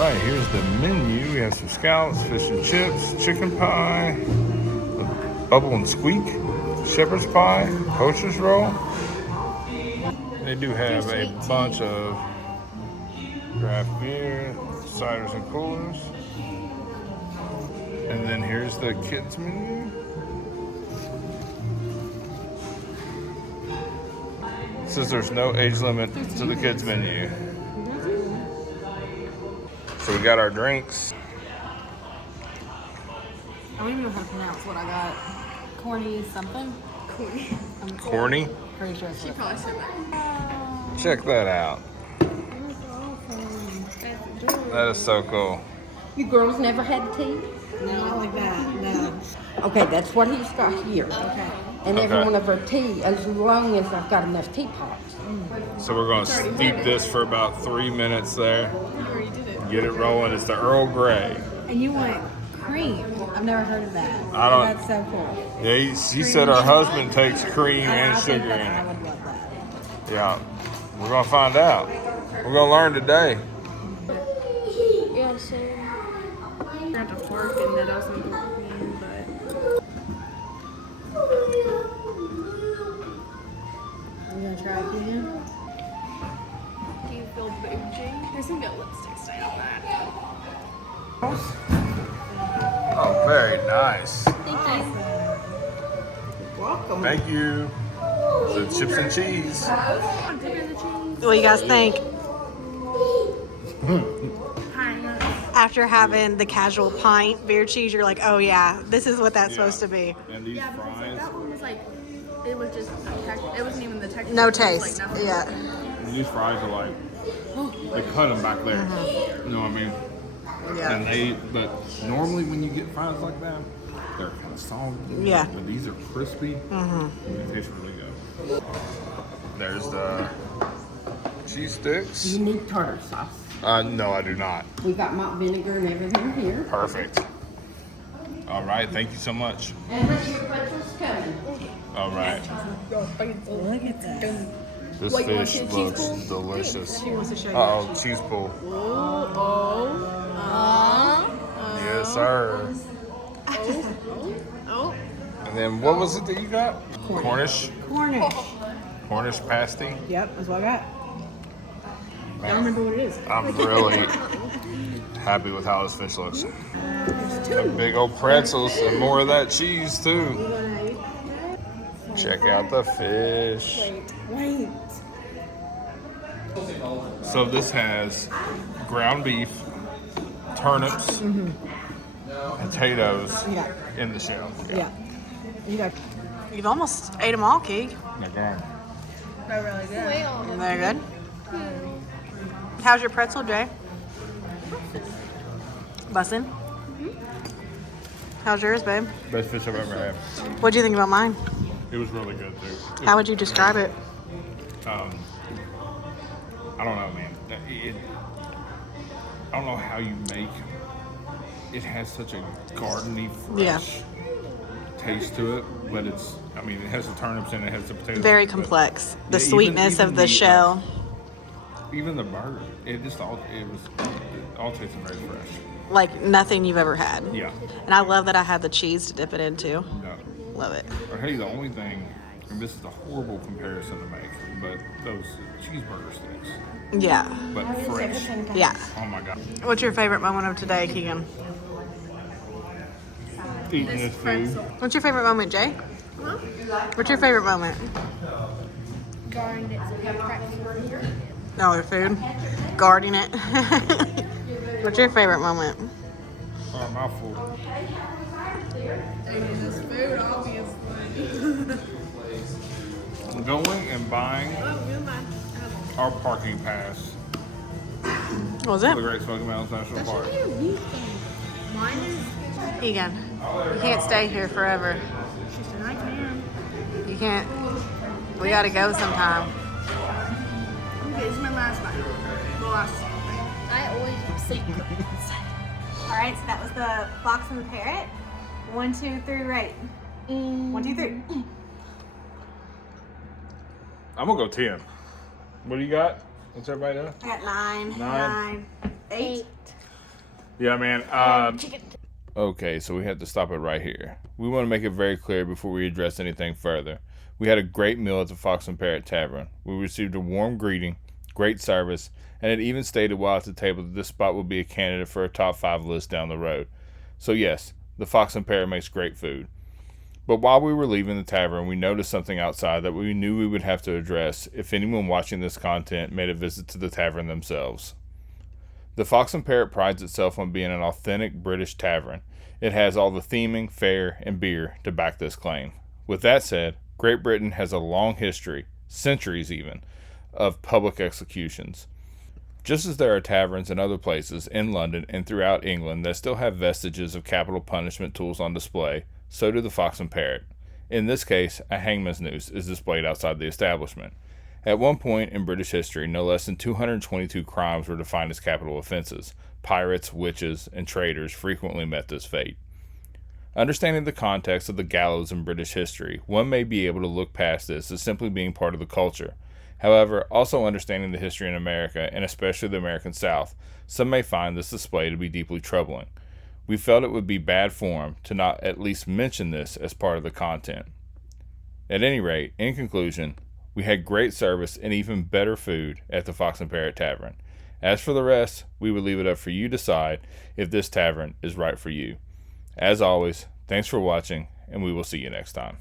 right, here's the menu. We have some scallops, fish and chips, chicken pie, bubble and squeak, shepherd's pie, poacher's roll. They do have a bunch of draft beer, ciders and coolers. And then here's the kids menu. It says there's no age limit to the kids menu. So we got our drinks. I don't even know how to pronounce what I got. Corny something? Corny. Corny? Pretty sure it's She probably said that. Check that out. That is so cool. You girls never had tea? No, not like that. No. Okay, that's what he's got here. Okay. And every Okay. one of our tea, as long as I've got enough teapots. So we're going to steep this for about 3 minutes there. You already did it. Get it rolling. It's the Earl Grey. And you want cream. I've never heard of that. I don't- That's so cool. Yeah, she said her husband takes cream and I sugar think in that I it. would love that. Yeah, we're going to find out. We're going to learn today. Yeah, so we're going to fork and that doesn't work for me, but Are you gonna try it again? do you feel bougie? There's some good lipstick stain on that. Oh, very nice. Thank you. Welcome. Thank you. The chips and cheese. Want to dip in the cheese? What do you guys think? Hi. After having the casual pint beer cheese, you're like, oh yeah, this is what that's supposed to be. And these Yeah, because like, fries. that one was like, it was just, it wasn't even the texture. No it was, like, taste. nothing. Yeah. And these fries are like, they cut them back there. You know what I mean? Yeah. And but normally when you get fries like that, they're kind of soggy. Yeah. But these are crispy. And they taste really good. There's the cheese sticks. Do you need tartar sauce? No, I do not. We got malt vinegar and everything here. Perfect. All right, thank you so much. And when your pretzels coming. All right. Look at that. This What, you want fish to see a cheese looks pool? delicious. She wants to show you. Uh-oh, cheese pool. Yes, sir. Oh, And then what was it that you got? Cornish Cornish. pasty. Yep, that's what I got. I don't remember what it is. I'm really happy with how this fish looks. The big old pretzels and more of that cheese too. Check out the fish. Wait. So this has ground beef, turnips, potatoes Yeah. in the shell. Yeah. You got. You've almost ate them all, Keeg. Okay. they're really good. They're good. How's your pretzel, Jay? Bussin'? How's yours, babe? Best fish I've ever had. What'd you think about mine? It was really good too. How would you describe it? I don't know, man. I don't know how you make. It has such a gardeny, fresh taste to it, but it has the turnips in it, it has the potatoes. Very but- complex. The Yeah, sweetness even of the shell. Even the burger, it all tasted very fresh. Like nothing you've ever had. Yeah. And I love that I had the cheese to dip it into. No. Love it. I'll tell you the only thing, and this is a horrible comparison to make, but those cheeseburger sticks, Yeah. but fresh. Yeah. Oh my God. What's your favorite moment of today, Keegan? Eating this food. What's your favorite moment, Jay? What's your favorite moment? Darn it. Oh, the food? Guarding it. What's your favorite moment? Oh, mouthful. Eating this food, obviously. Going and buying Oh, good man. our parking pass What was for it? the Great Smoky Mountains National Park. Mine is. Keegan, you can't stay here forever. She said I can. You can't. We gotta go sometime. Okay, this is my last bite. The last bite. I always sleep. All right, so that was the fox and the parrot. 1, 2, 3, rate. 1, 2, 3. I'm gonna go 10. What do you got? What's everybody doing? I got 9, 9. 8. Yeah, man. Okay, so we had to stop it right here. We want to make it very clear before we address anything further. We had a great meal at the Fox and Parrot Tavern. We received a warm greeting, great service, and it even stated while at the table that this spot would be a candidate for a top 5 list down the road. So yes, the Fox and Parrot makes great food. But while we were leaving the tavern, we noticed something outside that we knew we would have to address if anyone watching this content made a visit to the tavern themselves. The Fox and Parrot prides itself on being an authentic British tavern. It has all the theming, fare, and beer to back this claim. With that said, Great Britain has a long history, centuries even, of public executions. Just as there are taverns and other places in London and throughout England that still have vestiges of capital punishment tools on display, so do the Fox and Parrot. In this case, a hangman's noose is displayed outside the establishment. At one point in British history, no less than 222 crimes were defined as capital offenses. Pirates, witches, and traitors frequently met this fate. Understanding the context of the gallows in British history, one may be able to look past this as simply being part of the culture. However, also understanding the history in America, and especially the American South, some may find this display to be deeply troubling. We felt it would be bad form to not at least mention this as part of the content. At any rate, in conclusion, we had great service and even better food at the Fox and Parrot Tavern. As for the rest, we would leave it up for you to decide if this tavern is right for you. As always, thanks for watching, and we will see you next time.